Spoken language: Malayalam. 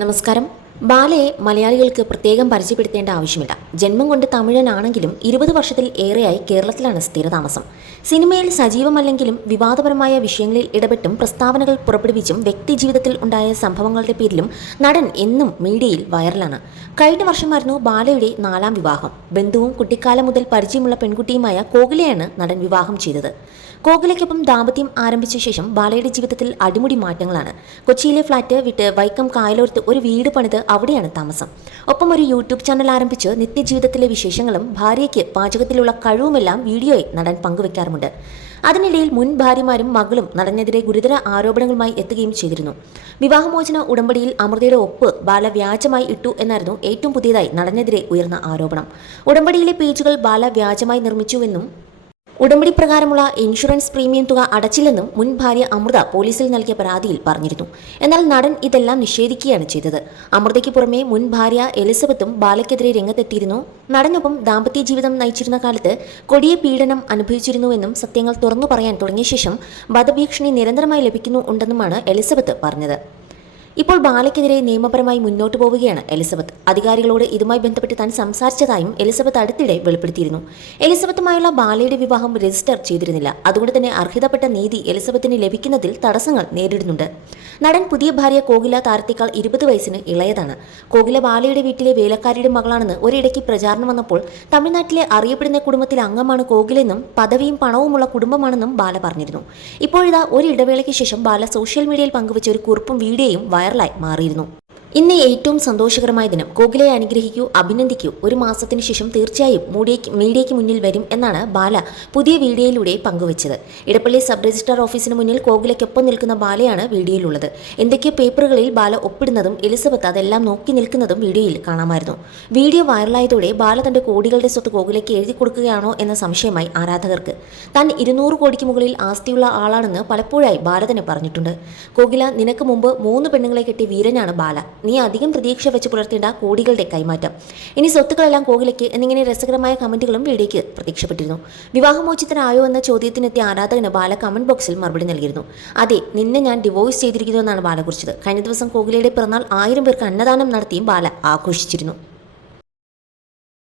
നമസ്കാരം. ബാലയെ മലയാളികൾക്ക് പ്രത്യേകം പരിചയപ്പെടുത്തേണ്ട ആവശ്യമില്ല. ജന്മം കൊണ്ട് തമിഴനാണെങ്കിലും ഇരുപത് വർഷത്തിൽ ഏറെയായി കേരളത്തിലാണ് സ്ഥിരതാമസം. സിനിമയിൽ സജീവമല്ലെങ്കിലും വിവാദപരമായ വിഷയങ്ങളിൽ ഇടപെട്ടും പ്രസ്താവനകൾ പുറപ്പെടുവിച്ചും വ്യക്തിജീവിതത്തിൽ ഉണ്ടായ സംഭവങ്ങളുടെ പേരിലും നടൻ എന്നും മീഡിയയിൽ വൈറലാണ്. കഴിഞ്ഞ വർഷമായിരുന്നു ബാലയുടെ നാലാം വിവാഹം. ബന്ധുവും കുട്ടിക്കാലം മുതൽ പരിചയമുള്ള പെൺകുട്ടിയുമായ കോകിലയാണ് നടൻ വിവാഹം ചെയ്തത്. കോകിലയ്ക്കൊപ്പം ദാമ്പത്യം ആരംഭിച്ച ശേഷം ബാലയുടെ ജീവിതത്തിൽ അടിമുടി മാറ്റങ്ങളാണ്. കൊച്ചിയിലെ ഫ്ളാറ്റ് വിട്ട് വൈക്കം കായലോരത്ത് ഒരു വീട് പണിത് അവിടെയാണ് താമസം. ഒപ്പം ഒരു യൂട്യൂബ് ചാനൽ ആരംഭിച്ച് നിത്യജീവിതത്തിലെ വിശേഷങ്ങളും ഭാര്യയ്ക്ക് പാചകത്തിലുള്ള കഴിവുമെല്ലാം വീഡിയോയിൽ നടൻ പങ്കുവെക്കാറുമുണ്ട്. അതിനിടയിൽ മുൻ ഭാര്യമാരും മകളും നടനെതിരെ ഗുരുതര ആരോപണങ്ങളുമായി എത്തുകയും ചെയ്തിരുന്നു. വിവാഹമോചന ഉടമ്പടിയിൽ അമൃതയുടെ ഒപ്പ് ബാല വ്യാജമായി ഇട്ടു എന്നായിരുന്നു ഏറ്റവും പുതിയതായി നടനെതിരെ ഉയർന്ന ആരോപണം. ഉടമ്പടിയിലെ പേജുകൾ ബാല വ്യാജമായി നിർമ്മിച്ചുവെന്നും ഉടമ്പടി പ്രകാരമുള്ള ഇൻഷുറൻസ് പ്രീമിയം തുക അടച്ചില്ലെന്നും മുൻ ഭാര്യ അമൃത പോലീസിൽ നൽകിയ പരാതിയിൽ പറഞ്ഞിരുന്നു. എന്നാൽ നടൻ ഇതെല്ലാം നിഷേധിക്കുകയാണ് ചെയ്തത്. അമൃതയ്ക്ക് പുറമെ മുൻ ഭാര്യ എലിസബത്തും ബാലയ്ക്കെതിരെ രംഗത്തെത്തിയിരുന്നു. നടനൊപ്പം ദാമ്പത്യ ജീവിതം നയിച്ചിരുന്ന കാലത്ത് കൊടിയ പീഡനം അനുഭവിച്ചിരുന്നുവെന്നും സത്യങ്ങൾ തുറന്നു പറയാൻ തുടങ്ങിയ ശേഷം വധഭീഷണി നിരന്തരമായി ലഭിക്കുന്നു ഉണ്ടെന്നുമാണ് എലിസബത്ത് പറഞ്ഞത്. ഇപ്പോൾ ബാലയ്ക്കെതിരെ നിയമപരമായി മുന്നോട്ട് പോവുകയാണ് എലിസബത്ത്. അധികാരികളോട് ഇതുമായി ബന്ധപ്പെട്ട് താൻ സംസാരിച്ചതായും എലിസബത്ത് അടുത്തിടെ വെളിപ്പെടുത്തിയിരുന്നു. എലിസബത്തുമായുള്ള ബാലയുടെ വിവാഹം രജിസ്റ്റർ ചെയ്തിരുന്നില്ല. അതുകൊണ്ട് തന്നെ അർഹതപ്പെട്ട നീതി എലിസബത്തിന് ലഭിക്കുന്നതിൽ തടസ്സങ്ങൾ നേരിടുന്നുണ്ട്. നടൻ പുതിയ ഭാര്യ കോകില താരത്തേക്കാൾ ഇരുപത് വയസ്സിന് ഇളയതാണ്. കോകില ബാലയുടെ വീട്ടിലെ വേലക്കാരിയുടെ മകളാണെന്ന് ഒരിടയ്ക്ക് പ്രചാരണം വന്നപ്പോൾ തമിഴ്നാട്ടിലെ അറിയപ്പെടുന്ന കുടുംബത്തിലെ അംഗമാണ് കോകിലെന്നും പദവിയും പണവുമുള്ള കുടുംബമാണെന്നും ബാല പറഞ്ഞിരുന്നു. ഇപ്പോഴിതാ ഒരു ഇടവേളയ്ക്ക് ശേഷം ബാല സോഷ്യൽ മീഡിയയിൽ പങ്കുവച്ച ഒരു കുറിപ്പും വീഡിയോയും വൈറലായി മാറിയിരുന്നു ഇന്ന് ഏറ്റവും സന്തോഷകരമായ ദിനം. ഗോകുലെ അനുഗ്രഹിക്കൂ അഭിനന്ദിക്കൂ. ഒരു മാസത്തിന് ശേഷം തീർച്ചയായും മീഡിയയ്ക്ക് മീഡിയയ്ക്ക് മുന്നിൽ വരും എന്നാണ് ബാല പുതിയ വീഡിയോയിലൂടെ പങ്കുവച്ചത്. ഇടപ്പള്ളി സബ് രജിസ്ട്രാർ ഓഫീസിന് മുന്നിൽ കോകിലയ്ക്കൊപ്പം നിൽക്കുന്ന ബാലയാണ് വീഡിയോയിലുള്ളത്. എന്തൊക്കെ പേപ്പറുകളിൽ ബാല ഒപ്പിടുന്നതും എലിസബത്ത് അതെല്ലാം നോക്കി നിൽക്കുന്നതും വീഡിയോയിൽ കാണാമായിരുന്നു. വീഡിയോ വൈറലായതോടെ ബാല തന്റെ കോടികളുടെ സ്വത്ത് കോഗിലയ്ക്ക് എഴുതി കൊടുക്കുകയാണോ എന്ന സംശയമായി ആരാധകർക്ക്. താൻ ഇരുന്നൂറ് കോടിക്ക് മുകളിൽ ആസ്തിയുള്ള ആളാണെന്ന് പലപ്പോഴായി ബാല തന്നെ പറഞ്ഞിട്ടുണ്ട്. കോകില നിനക്ക് മുമ്പ് മൂന്ന് പെണ്ണുങ്ങളെ കെട്ടിയ വീരനാണ് ബാല. നീ അധികം പ്രതീക്ഷ വെച്ച് പുലർത്തേണ്ട കോടികളുടെ കൈമാറ്റം. ഇനി സ്വത്തുക്കളെല്ലാം കോകിലയ്ക്ക് എന്നിങ്ങനെ രസകരമായ കമന്റുകളും വീഡിയോയ്ക്ക് പ്രതീക്ഷപ്പെട്ടിരുന്നു വിവാഹമോചിതനായോ എന്ന ചോദ്യത്തിനെത്തിയ ആരാധകന് ബാല കമന്റ് ബോക്സിൽ മറുപടി നൽകിയിരുന്നു. അതെ നിന്നെ ഞാൻ ഡിവോഴ്സ് ചെയ്തിരിക്കുന്നു എന്നാണ് ബാല കുറിച്ചത്. കഴിഞ്ഞ ദിവസം കോകിലയുടെ പിറന്നാൾ ആയിരം പേർക്ക് അന്നദാനം നടത്തിയും ബാല ആഘോഷിച്ചിരുന്നു.